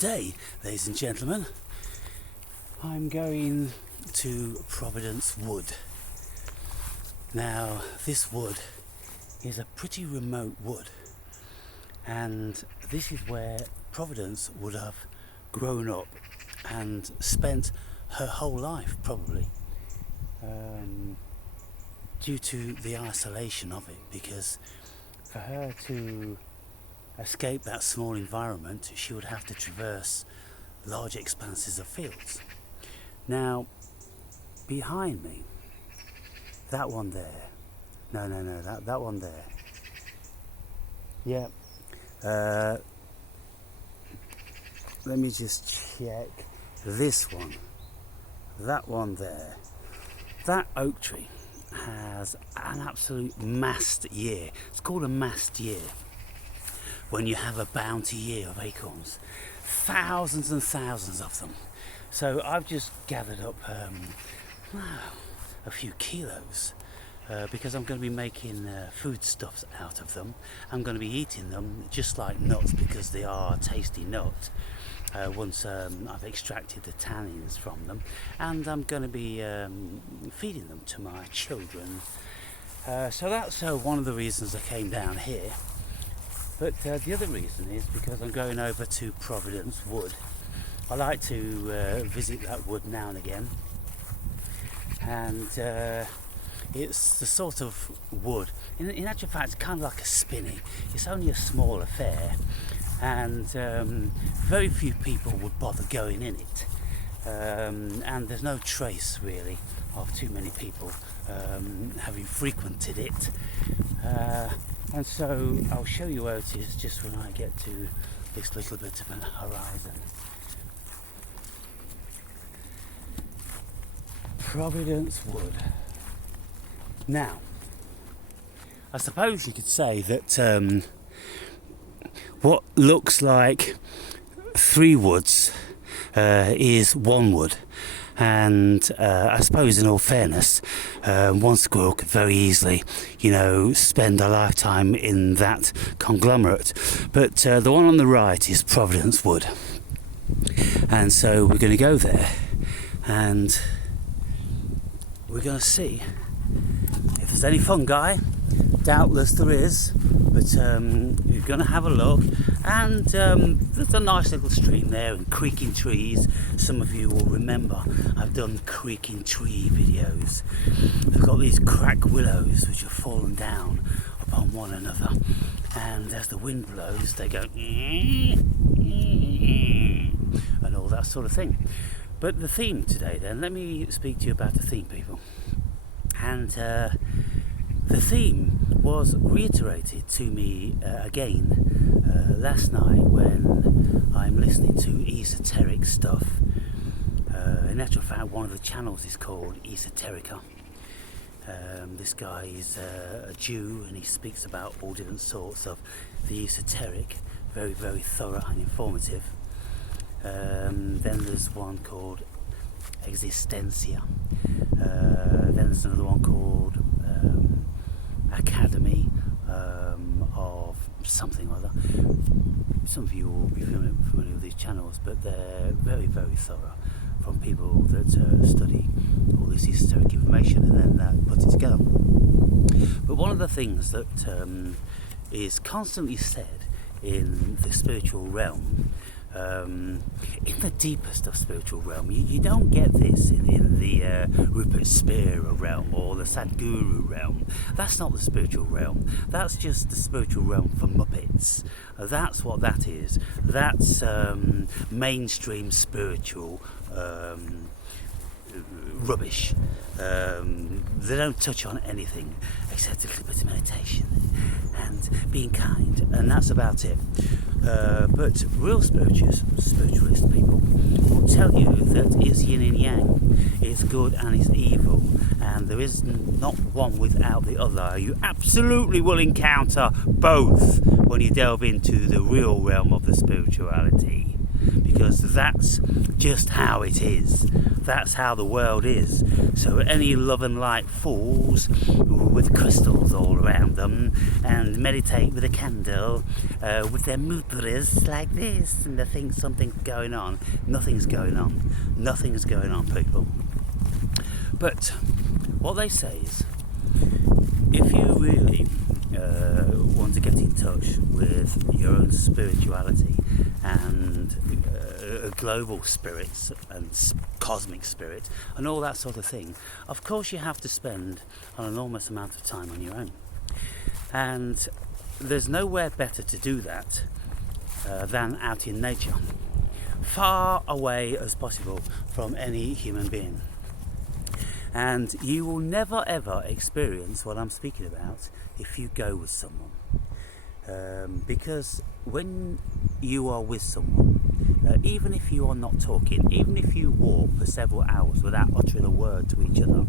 today, ladies and gentlemen, I'm going to Providence Wood. Now, this wood is a pretty remote wood, and this is where Providence would have grown up and spent her whole life, probably, due to the isolation of it, because for her to escape that small environment, she would have to traverse large expanses of fields. Now, behind me, that one there, that one there, yeah, let me just check, this one, that one there, that oak tree has an absolute mast year. It's called a mast year when you have a bounty year of acorns, thousands and thousands of them. So I've just gathered up a few kilos because I'm going to be making foodstuffs out of them. I'm going to be eating them just like nuts because they are tasty nuts once I've extracted the tannins from them, and I'm going to be feeding them to my children. So that's one of the reasons I came down here. But the other reason is because I'm going over to Providence Wood. I like to visit that wood now and again, and it's the sort of wood, in actual fact, it's kind of like a spinney. It's only a small affair, and very few people would bother going in it, and there's no trace really of too many people having frequented it. And so I'll show you where it is just when I get to this little bit of an horizon. Providence Wood. Now, I suppose you could say that what looks like three woods is one wood. And I suppose, in all fairness, one squirrel could very easily, spend a lifetime in that conglomerate. But the one on the right is Providence Wood. And so we're going to go there and we're going to see if there's any fungi. Doubtless there is, but we're going to have a look. And there's a nice little stream there and creaking trees. Some of you will remember I've done creaking tree videos. They've got these crack willows which have fallen down upon one another, and as the wind blows they go and all that sort of thing. But the theme today then, let me speak to you about the theme, people. And the theme was reiterated to me again last night when I'm listening to esoteric stuff. In actual fact, one of the channels is called Esoterica. This guy is a Jew, and he speaks about all different sorts of the esoteric, very, very thorough and informative. Then there's one called Existencia. Then there's another one called Academy of something or other. Some of you will be familiar with these channels, but they're very, very thorough, from people that study all this esoteric information and then put it together. But one of the things that is constantly said in the spiritual realm, in the deepest of spiritual realm, you don't get this in the Rupert Spira realm or the Sadhguru realm. That's not the spiritual realm. That's just the spiritual realm for Muppets. That's what that is. That's mainstream spiritual rubbish. They don't touch on anything except a little bit of meditation and being kind, and that's about it. But real spiritualist people will tell you that it's yin and yang, it's good and it's evil, and there is not one without the other. You absolutely will encounter both when you delve into the real realm of the spirituality, because because that's just how it is. That's how the world is. So any love and light fools with crystals all around them and meditate with a candle with their mudras like this and they think something's going on. Nothing's going on. Nothing's going on, people. But what they say is, if you really want to get in touch with your own spirituality and global spirits and cosmic spirit and all that sort of thing, of course you have to spend an enormous amount of time on your own. And there's nowhere better to do that than out in nature, far away as possible from any human being. And you will never ever experience what I'm speaking about if you go with someone. Because when you are with someone, even if you are not talking, even if you walk for several hours without uttering a word to each other,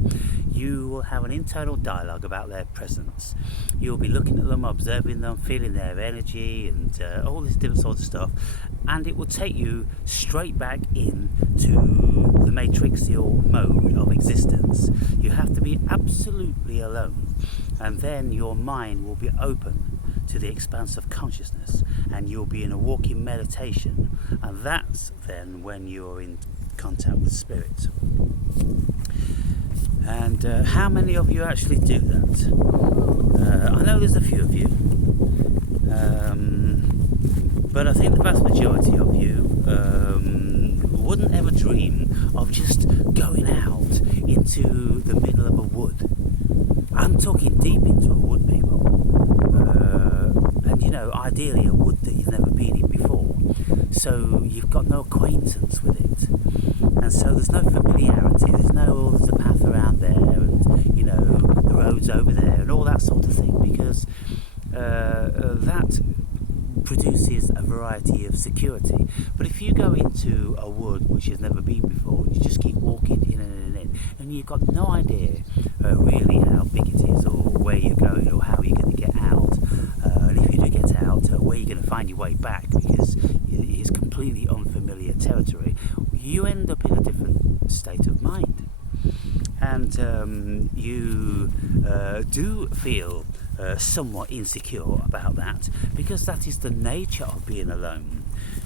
you will have an internal dialogue about their presence. You'll be looking at them, observing them, feeling their energy and all this different sort of stuff, and it will take you straight back into the matrixial mode of existence. You have to be absolutely alone, and then your mind will be open to the expanse of consciousness, and you'll be in a walking meditation, and that's then when you're in contact with spirit. And how many of you actually do that? I know there's a few of you, but I think the vast majority of you wouldn't ever dream of just going out into the middle of a wood. I'm talking deep into a wood, people. And ideally a wood that you've never been in before, so you've got no acquaintance with it, and so there's no familiarity, there's a path around there, and the roads over there and all that sort of thing, because that produces a variety of security. But if you go into a wood which you've never been before, you just keep walking in and in, and you've got no idea really how big it is, or where you're going, or how you're going to get out, and if you do get out, where you're going to find your way back, because it's completely unfamiliar territory, you end up in a different state of mind. And you do feel somewhat insecure about that, because that is the nature of being alone.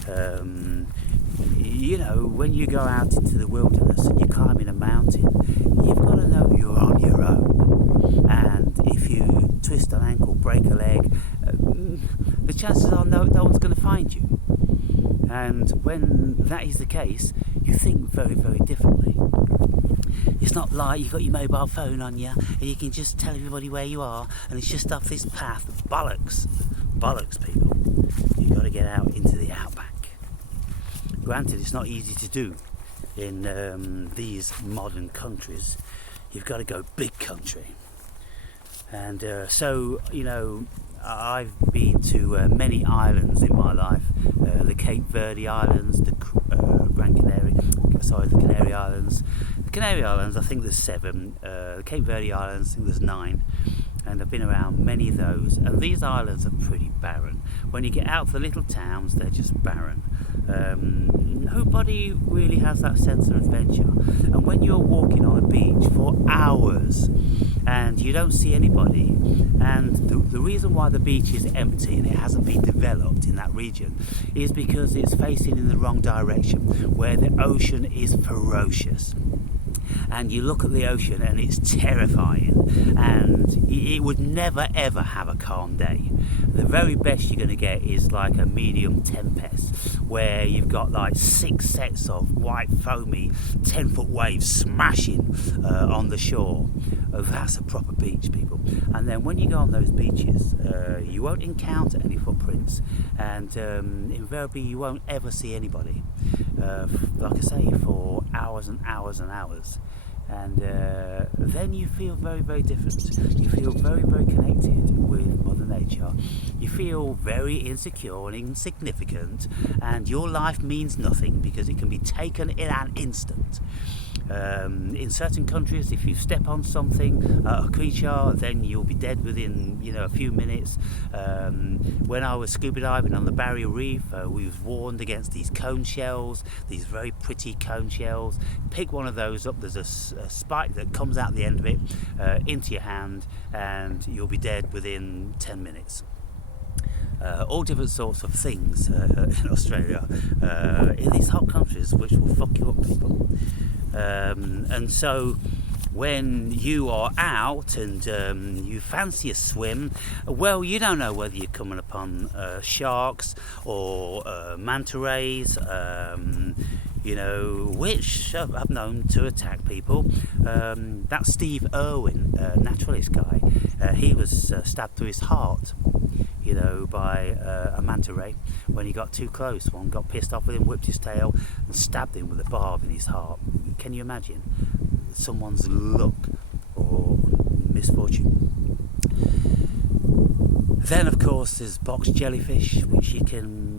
When you go out into the wilderness and you're climbing a mountain, you've got to know you're on your own, and if you twist an ankle, break a leg, the chances are no one's going to find you. And when that is the case, you think very, very differently. It's not like you've got your mobile phone on you and you can just tell everybody where you are, and it's just off this path. Bollocks, people. You've got to get out into the outback. Granted, it's not easy to do in these modern countries. You've got to go big country. And I've been to many islands in my life. The Cape Verde Islands, the Canary Islands. The Canary Islands, I think there's 7. The Cape Verde Islands, I think there's 9. And I've been around many of those. And these islands are pretty barren. When you get out to the little towns, they're just barren. Nobody really has that sense of adventure. And when you're walking on a beach for hours and you don't see anybody, and the reason why the beach is empty and it hasn't been developed in that region is because it's facing in the wrong direction, where the ocean is ferocious. And you look at the ocean and it's terrifying, and it would never ever have a calm day. The very best you're going to get is like a medium tempest, where you've got like 6 sets of white foamy 10-foot waves smashing on the shore. That's a proper beach, people. And then when you go on those beaches, you won't encounter any footprints, and invariably you won't ever see anybody. Like I say, for hours and hours and hours. And then you feel very, very different. You feel very, very connected with Mother Nature. You feel very insecure and insignificant, and your life means nothing because it can be taken in an instant. In certain countries, if you step on something, a creature, then you'll be dead within a few minutes. When I was scuba diving on the Barrier Reef, we was warned against these cone shells, these very pretty cone shells. Pick one of those up. There's a spike that comes out the end of it into your hand, and you'll be dead within 10 minutes. All different sorts of things in Australia, in these hot countries, which will fuck you up, people. And so when you are out and you fancy a swim, well, you don't know whether you're coming upon sharks or manta rays, which I've known to attack people. That Steve Irwin, naturalist guy, he was stabbed through his heart, by a manta ray when he got too close. One got pissed off with him, whipped his tail, and stabbed him with a barb in his heart. Can you imagine someone's luck or misfortune? Then, of course, there's box jellyfish, which you can,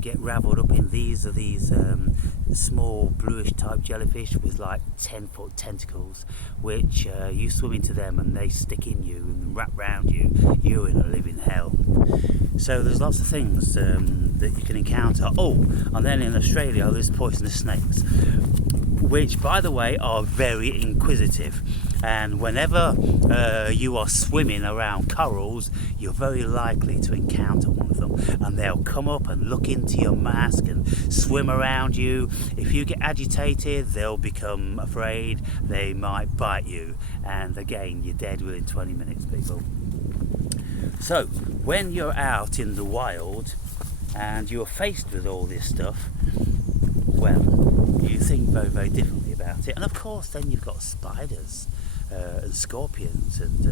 get raveled up in. These are small bluish type jellyfish with like 10-foot tentacles, which you swim into them and they stick in you and wrap round you. You're in a living hell. So there's lots of things that you can encounter. Oh, and then in Australia there's poisonous snakes, which, by the way, are very inquisitive. And whenever you are swimming around corals, you're very likely to encounter one of them, and they'll come up and look into your mask and swim around you. If you get agitated, they'll become afraid. They might bite you, and again, you're dead within 20 minutes, people. So when you're out in the wild and you're faced with all this stuff, well, you think very, very differently about it. And of course, then you've got spiders and scorpions and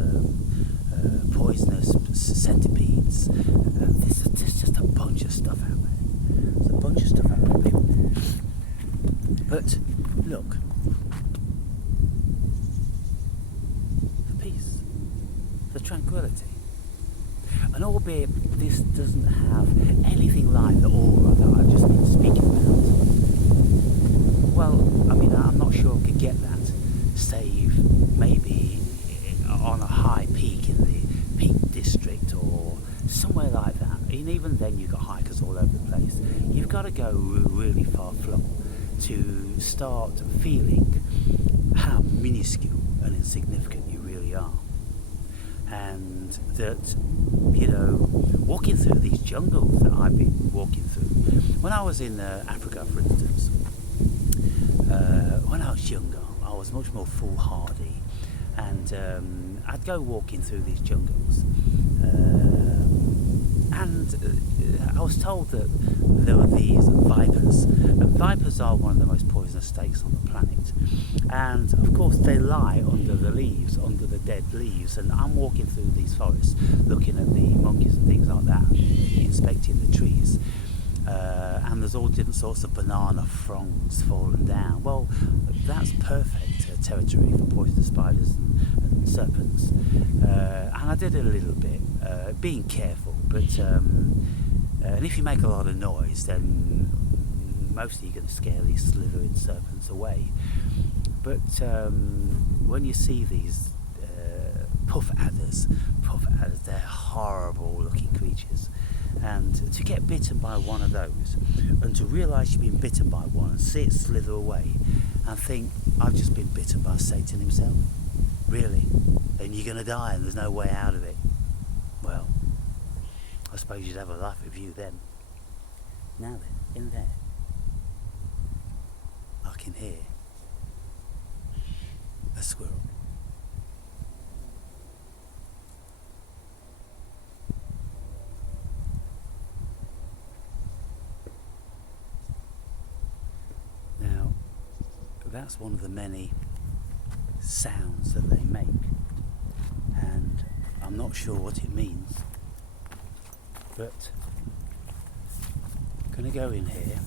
poisonous centipedes. There's just a bunch of stuff out there. There's a bunch of stuff out there, people. But look, the peace, the tranquility. And albeit this doesn't have anything like the aura that I've just been speaking about, well, I'm not sure I could get that, save maybe on a high peak in the Peak District or somewhere like that. And even then you've got hikers all over the place. You've got to go really far flung to start feeling how minuscule and insignificant you really are. And that, walking through these jungles that I've been walking through. When I was in Africa, for instance, when I was younger, I was much more foolhardy, and I'd go walking through these jungles, and I was told that there were these vipers, and vipers are one of the most poisonous snakes on the planet, and of course they lie under the leaves, under the dead leaves. And I'm walking through these forests looking at the monkeys and things like that, inspecting the trees, and there's all different sorts of banana fronds falling down. Well, that's perfect territory for poisonous spiders and serpents, and I did it a little bit, being careful, but and if you make a lot of noise, then mostly you can scare these slithering serpents away. But when you see these puff adders, they're horrible looking creatures. And to get bitten by one of those, and to realise you've been bitten by one, and see it slither away, and think, I've just been bitten by Satan himself. Really? And you're going to die and there's no way out of it. Well, I suppose you'd have a life review then. Now then, in there, I can hear a squirrel. Now, that's one of the many sounds that they make, and I'm not sure what it means, but I'm going to go in here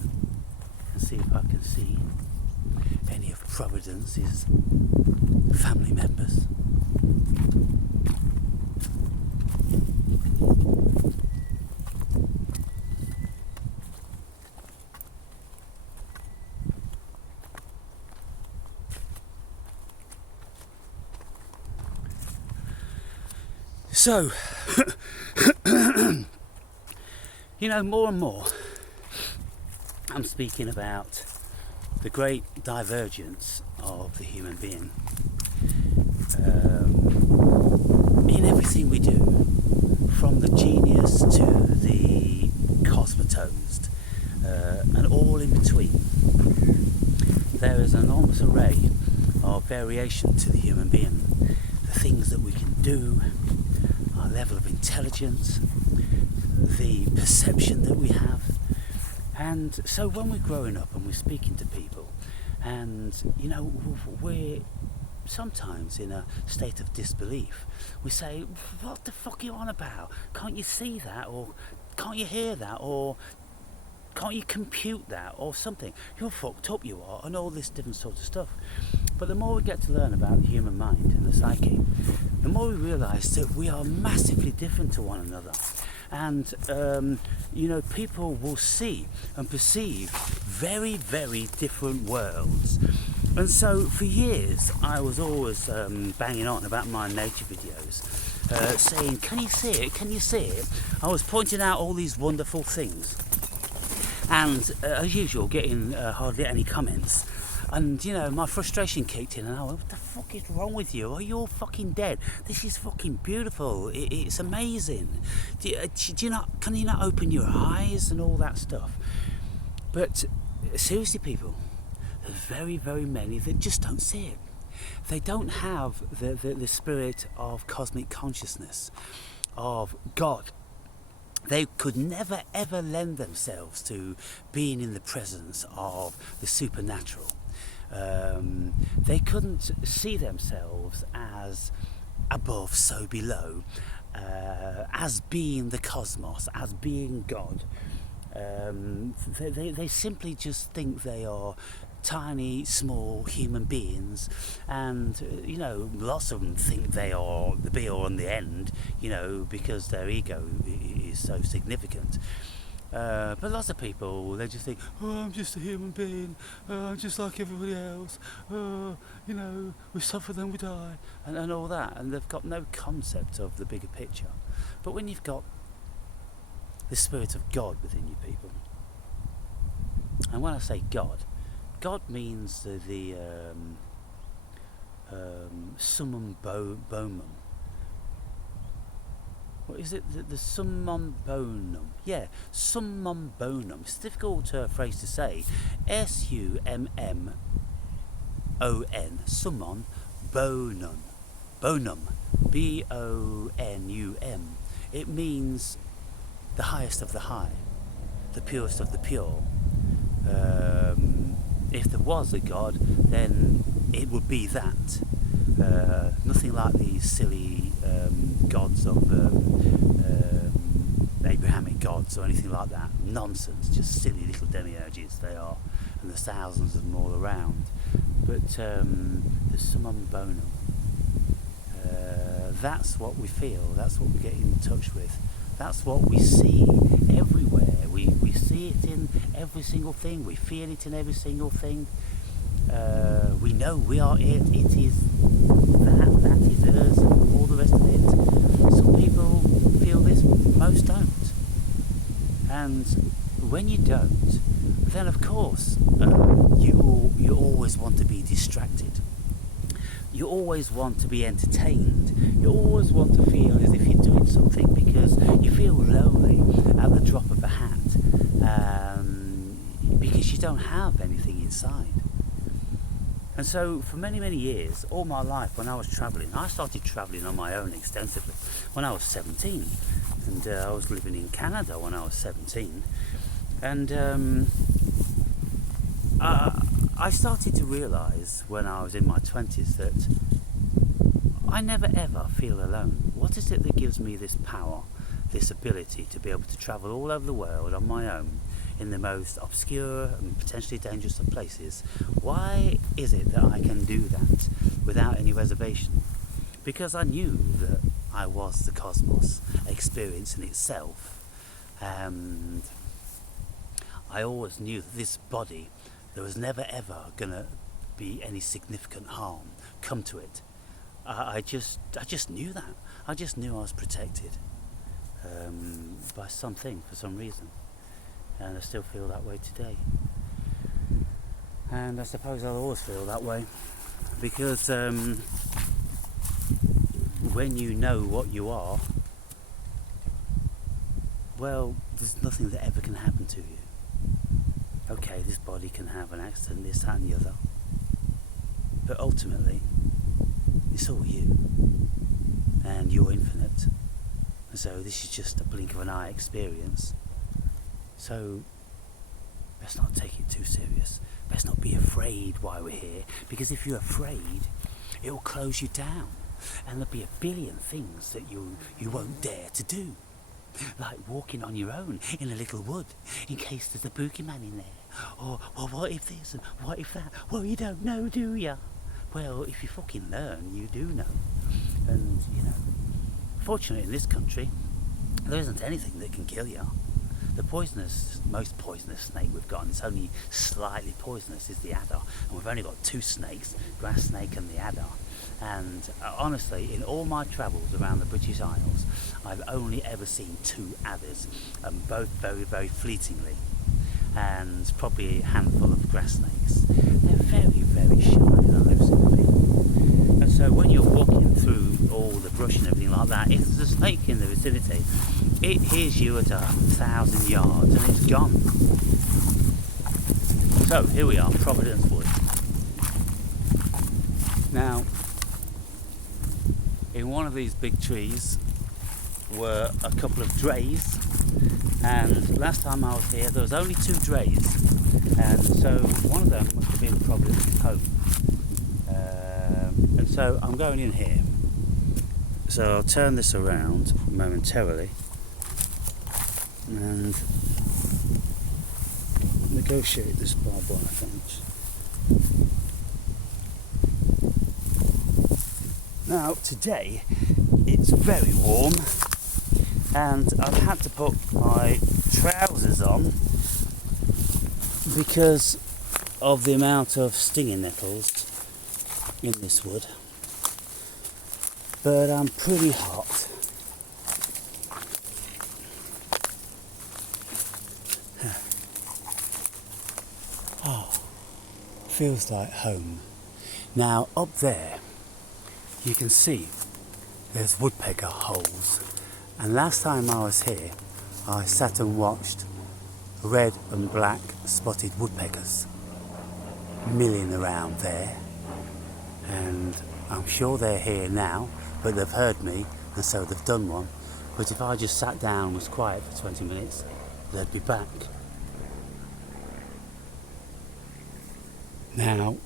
and see if I can see any of Providence's family members. So, more and more, I'm speaking about the great divergence of the human being in everything we do, from the genius to the cosmetosed, and all in between. There is an enormous array of variation to the human being, the things that we can do, our level of intelligence, the perception that we have. And so when we're growing up and we're speaking to people, and we're sometimes in a state of disbelief, we say, what the fuck are you on about? Can't you see that? Or can't you hear that? Or can't you compute that? Or something. You're fucked up, you are, and all this different sort of stuff. But the more we get to learn about the human mind and the psyche, the more we realise that we are massively different to one another. And people will see and perceive very, very different worlds. And so for years I was always banging on about my nature videos, saying, can you see it, can you see it? I was pointing out all these wonderful things, and as usual getting hardly any comments. And my frustration kicked in, and I went, what the fuck is wrong with you? Are you all fucking dead? This is fucking beautiful. It's amazing. Can you not open your eyes and all that stuff? But seriously, people, there's very, very many that just don't see it. They don't have the spirit of cosmic consciousness, of God. They could never ever lend themselves to being in the presence of the supernatural. They couldn't see themselves as above, so below, as being the cosmos, as being God. They simply just think they are tiny, small human beings, and lots of them think they are the be-all and the end, because their ego is so significant. But lots of people, they just think, I'm just a human being, I'm just like everybody else, we suffer then we die, and all that, and they've got no concept of the bigger picture. But when you've got the spirit of God within you, people, and when I say God means the summum bonum. What is it? The summum bonum. Yeah, summum bonum. It's a difficult phrase to say. SUMMON. Summum bonum. Bonum. BONUM. It means the highest of the high, the purest of the pure. If there was a God, then it would be that. Nothing like these silly gods of Abrahamic gods or anything like that. Nonsense, just silly little demiurges they are, and there's thousands of them all around. But the summum bonum, that's what we feel, that's what we get in touch with, that's what we see everywhere. We see it in every single thing, we feel it in every single thing. We know we are it, it is that is us, and all the rest of it. Some people feel this, most don't. And when you don't, then of course you always want to be distracted. You always want to be entertained. You always want to feel as if you're doing something, because you feel lonely at the drop of a hat, because you don't have anything inside. And so for many, many years, all my life, when I was travelling, I started travelling on my own extensively when I was 17. And I was living in Canada when I was 17. And I started to realise when I was in my 20s that I never ever feel alone. What is it that gives me this power, this ability to be able to travel all over the world on my own in the most obscure and potentially dangerous of places. Why is it that I can do that without any reservation? Because I knew that I was the cosmos, experience in itself, and I always knew that this body, there was never ever gonna be any significant harm come to it. I just knew that. I just knew I was protected by something for some reason, and I still feel that way today. And I suppose I'll always feel that way because when you know what you are, well, there's nothing that ever can happen to you. Okay, this body can have an accident, this, that and the other, but ultimately it's all you, and you're infinite, and so this is just a blink of an eye experience. So let's not take it too serious. Let's not be afraid why we're here, because if you're afraid, it will close you down, and there'll be a billion things that you won't dare to do, like walking on your own in a little wood in case there's a boogeyman in there, or what if this and what if that. Well, you don't know, do ya? Well, if you fucking learn, you do know. And fortunately in this country there isn't anything that can kill you. The most poisonous snake we've got, and it's only slightly poisonous, is the adder, and we've only got two snakes, grass snake and the adder. And honestly, in all my travels around the British Isles, I've only ever seen two adders, and both very, very fleetingly, and probably a handful of grass snakes. They're very, very shy and elusive people. And so when you're walking through all the brush and everything like that, if there's a snake in the vicinity, it hears you at 1,000 yards and it's gone. So here we are, Providence Wood. Now, in one of these big trees were a couple of drays, and last time I was here there was only two drays, and so one of them must have been Providence home, and so I'm going in here. So I'll turn this around momentarily and negotiate this barbed wire fence. Now today it's very warm, and I've had to put my trousers on because of the amount of stinging nettles in this wood, but I'm pretty hot. Oh, feels like home. Now up there you can see there's woodpecker holes, and last time I was here I sat and watched red and black spotted woodpeckers milling around there, and I'm sure they're here now, but they've heard me and so they've done one. But if I just sat down and was quiet for 20 minutes, they'd be back. Now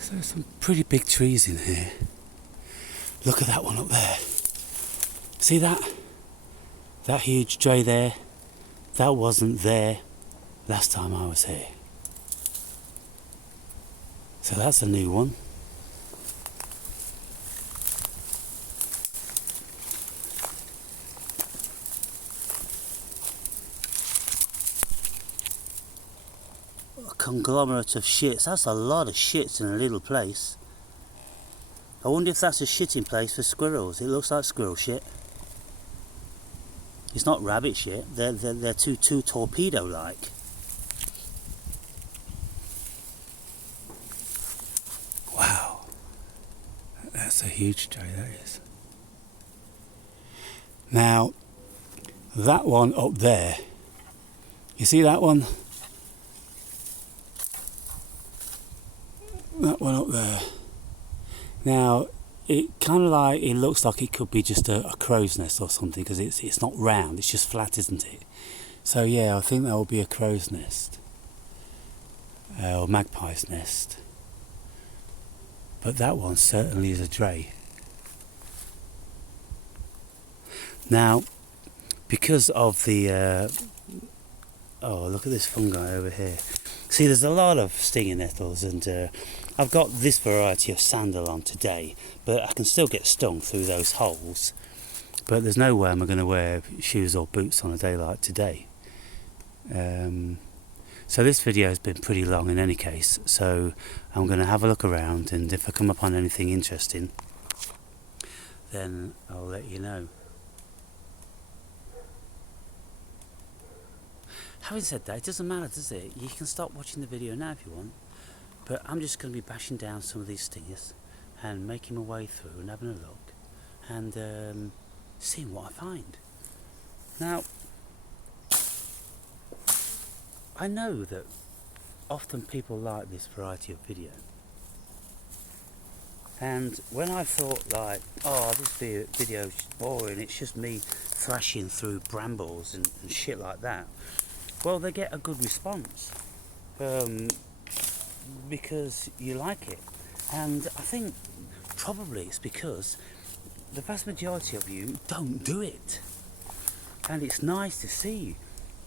so there's some pretty big trees in here. Look at that one up there. See that? That huge tree there? That wasn't there last time I was here. So that's a new one. A conglomerate of shits. That's a lot of shits in a little place. I wonder if that's a shitting place for squirrels. It looks like squirrel shit. It's not rabbit shit. They're too torpedo-like. Wow, that's a huge tree. That is. Now, that one up there. You see that one? That one up there. Now, it kind of like, it looks like it could be just a crow's nest or something, because it's not round, it's just flat, isn't it? So yeah, I think that will be a crow's nest. or magpie's nest. But that one certainly is a dray. Now, because of the oh, look at this fungi over here. See, there's a lot of stinging nettles, and I've got this variety of sandal on today, but I can still get stung through those holes. But there's no way I'm going to wear shoes or boots on a day like today. So this video has been pretty long in any case, so I'm going to have a look around, and if I come upon anything interesting, then I'll let you know. Having said that, it doesn't matter, does it? You can stop watching the video now if you want, but I'm just going to be bashing down some of these stingers and making my way through and having a look and seeing what I find. Now, I know that often people like this variety of video, and when I thought like, oh, this video is boring, it's just me thrashing through brambles and shit like that, well, they get a good response because you like it. And I think probably it's because the vast majority of you don't do it, and it's nice to see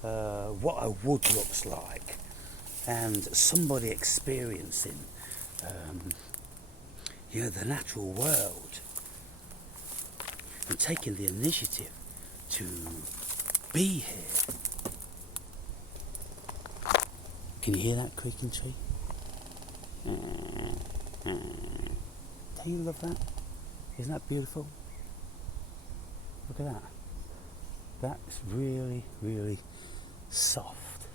what a wood looks like and somebody experiencing the natural world and taking the initiative to be here. Can you hear that creaking tree? Don't you love that? Isn't that beautiful? Look at that. That's really, really soft,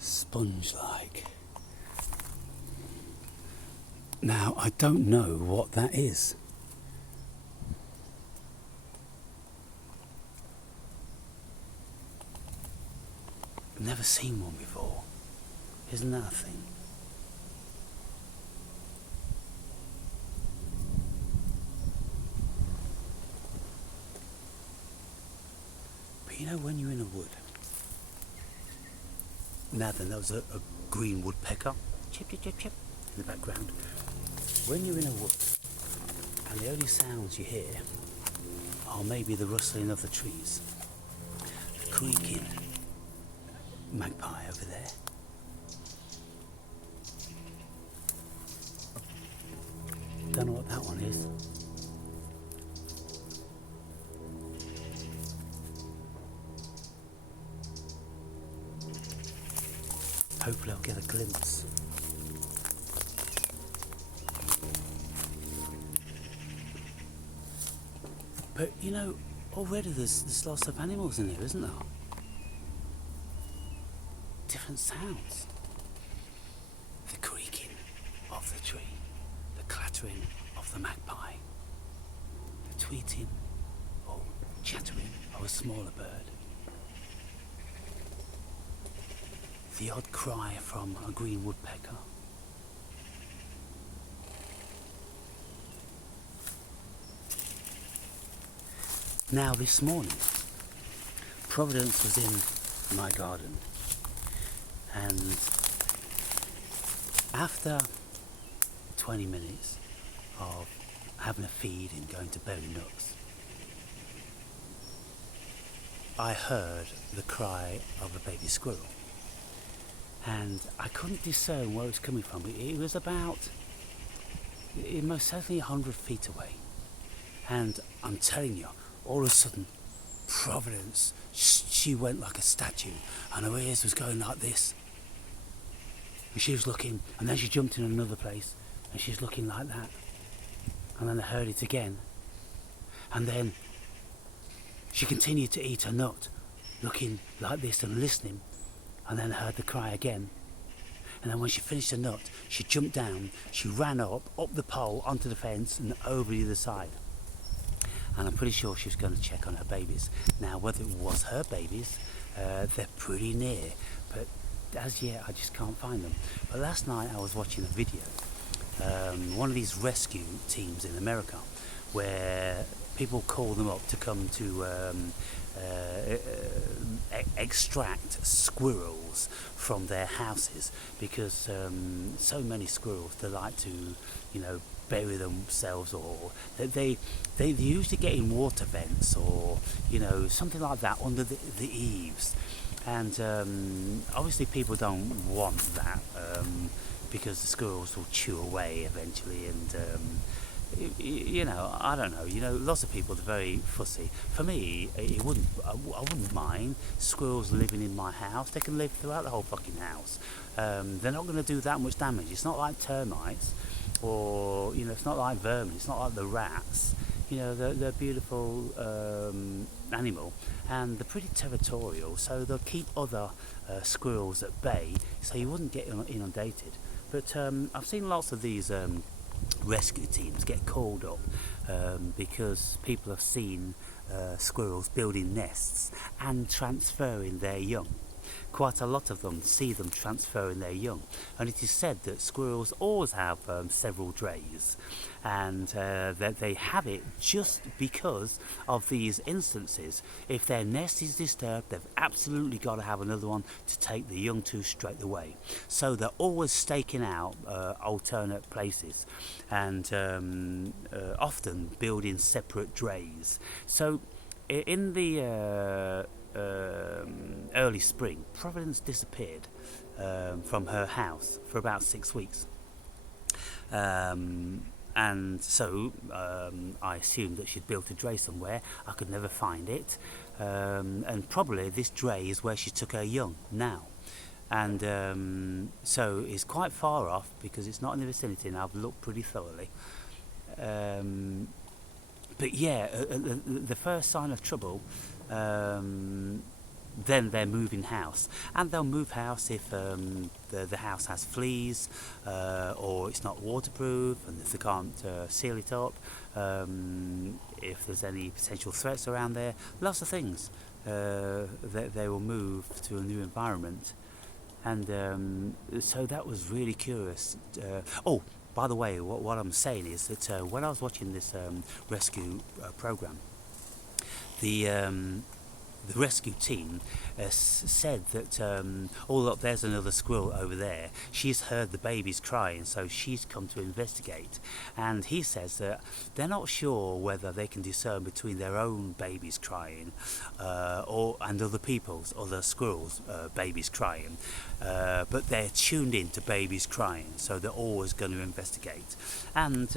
sponge-like. Now, I don't know what that is. I've never seen one before. Isn't that a thing? But you know, when you're in a wood, now then, there was a green woodpecker, chip, chip, chip, chip, in the background. When you're in a wood, and the only sounds you hear are maybe the rustling of the trees, the creaking magpie over there, don't know what that one is. Hopefully I'll get a glimpse. But you know, already there's lots of animals in here, isn't there? Different sounds. The creaking of the tree, the clattering of the magpie, the tweeting or chattering of a smaller bird, the odd cry from a green woodpecker. Now this morning, Providence was in my garden, and after 20 minutes of having a feed and going to berry nuts, I heard the cry of a baby squirrel, and I couldn't discern where it was coming from. It was most certainly 100 feet away, and I'm telling you, all of a sudden, Providence, she went like a statue, and her ears was going like this. And she was looking, and then she jumped in another place, and she was looking like that. And then I heard it again. And then she continued to eat her nut, looking like this and listening. And then I heard the cry again. And then when she finished the nut, she jumped down, she ran up the pole, onto the fence, and over the other side. And I'm pretty sure she was going to check on her babies. Now, whether it was her babies, they're pretty near, but as yet I just can't find them. But last night I was watching a video, one of these rescue teams in America, where people call them up to come to extract squirrels from their houses, because so many squirrels, they like to, bury themselves, or they usually get in water vents, or something like that, under the eaves. And obviously people don't want that, because the squirrels will chew away eventually, and I don't know, lots of people are very fussy. For me, I wouldn't mind squirrels living in my house. They can live throughout the whole fucking house. They're not going to do that much damage. It's not like termites, or it's not like vermin. It's not like the rats. They're a beautiful animal, and they're pretty territorial, so they'll keep other squirrels at bay, so you wouldn't get inundated. But I've seen lots of these rescue teams get called up because people have seen squirrels building nests and transferring their young. Quite a lot of them see them transferring their young, and it is said that squirrels always have several drays, and that they have it just because of these instances. If their nest is disturbed, they've absolutely got to have another one to take the young to straight away. So they're always staking out alternate places, and often building separate drays. So in the early spring, Providence disappeared from her house for about 6 weeks, and so I assumed that she'd built a dray somewhere. I could never find it, and probably this dray is where she took her young now, and so it's quite far off, because it's not in the vicinity, and I've looked pretty thoroughly. But yeah, the first sign of trouble, then they're moving house, and they'll move house if the house has fleas, or it's not waterproof, and if they can't seal it up, if there's any potential threats around there, lots of things. They will move to a new environment, and so that was really curious. By the way, what I'm saying is that when I was watching this rescue program, the rescue team said that, look, there's another squirrel over there. She's heard the babies crying, so she's come to investigate. And he says that they're not sure whether they can discern between their own babies crying and other squirrels' babies crying. But they're tuned in to babies crying, so they're always going to investigate. And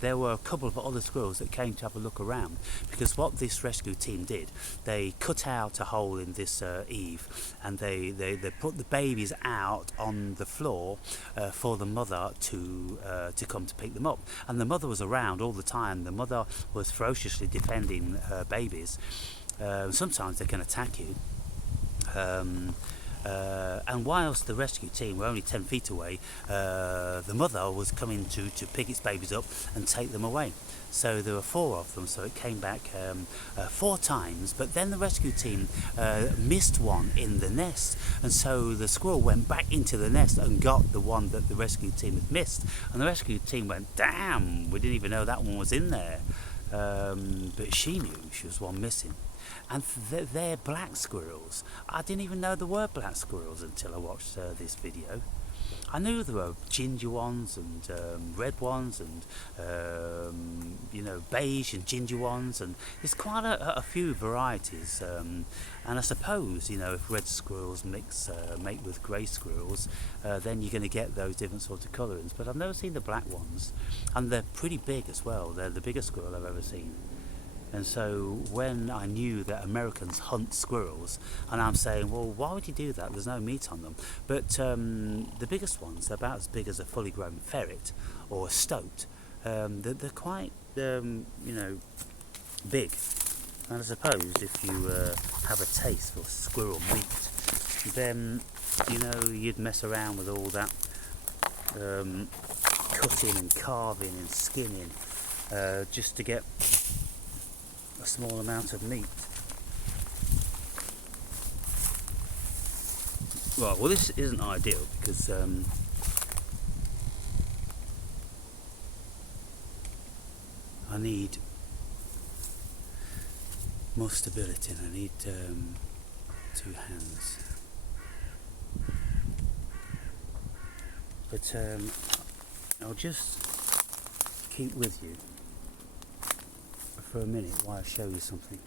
there were a couple of other squirrels that came to have a look around, because what this rescue team did, they cut out a hole in this eave, and they put the babies out on the floor for the mother to come to pick them up. And the mother was around all the time. The mother was ferociously defending her babies. Sometimes they can attack you. And whilst the rescue team were only 10 feet away, the mother was coming to pick its babies up and take them away. So there were 4 of them, so it came back 4 times, but then the rescue team missed one in the nest, and so the squirrel went back into the nest and got the one that the rescue team had missed, and the rescue team went, damn, we didn't even know that one was in there. But she knew she was one missing. And they're black squirrels. I didn't even know there were black squirrels until I watched this video. I knew there were ginger ones and red ones, and beige and ginger ones, and there's quite a few varieties. And I suppose if red squirrels mate with grey squirrels, then you're going to get those different sorts of colourings. But I've never seen the black ones, and they're pretty big as well. They're the biggest squirrel I've ever seen. And so when I knew that Americans hunt squirrels, and I'm saying, well, why would you do that? There's no meat on them. But the biggest ones, they're about as big as a fully grown ferret or a stoat. They're quite, big. And I suppose if you have a taste for squirrel meat, then, you'd mess around with all that cutting and carving and skinning just to get a small amount of meat. Right, well, this isn't ideal because I need more stability, and I need 2 hands. But I'll just keep with you for a minute while I show you something.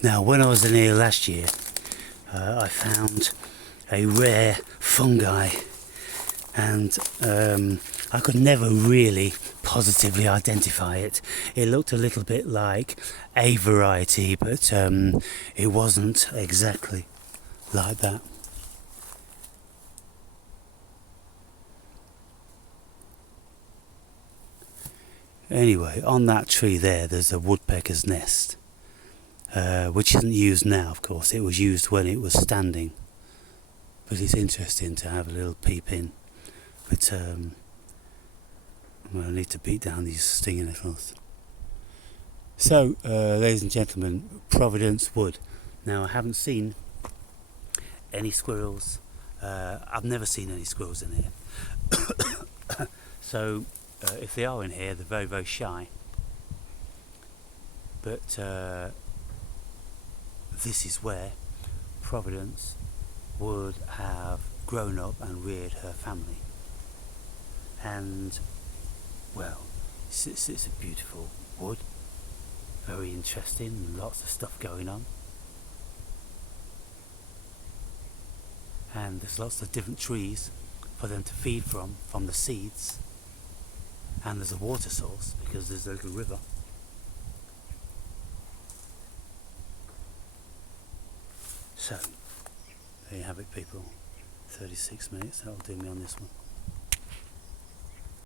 Now, when I was in here last year, I found a rare fungi, and I could never really positively identify it. It looked a little bit like a variety, but it wasn't exactly like that. Anyway, on that tree there's a woodpecker's nest. Which isn't used now, of course. It was used when it was standing, but it's interesting to have a little peep in. But I need to beat down these stinging nettles. So, ladies and gentlemen, Providence Wood. Now, I haven't seen any squirrels. I've never seen any squirrels in here. So, if they are in here, they're very, very shy. But this is where Providence would have grown up and reared her family. And, well, it's a beautiful wood, very interesting, lots of stuff going on. And there's lots of different trees for them to feed from the seeds. And there's a water source because there's a little river. So, there you have it, people. 36 minutes, that'll do me on this one.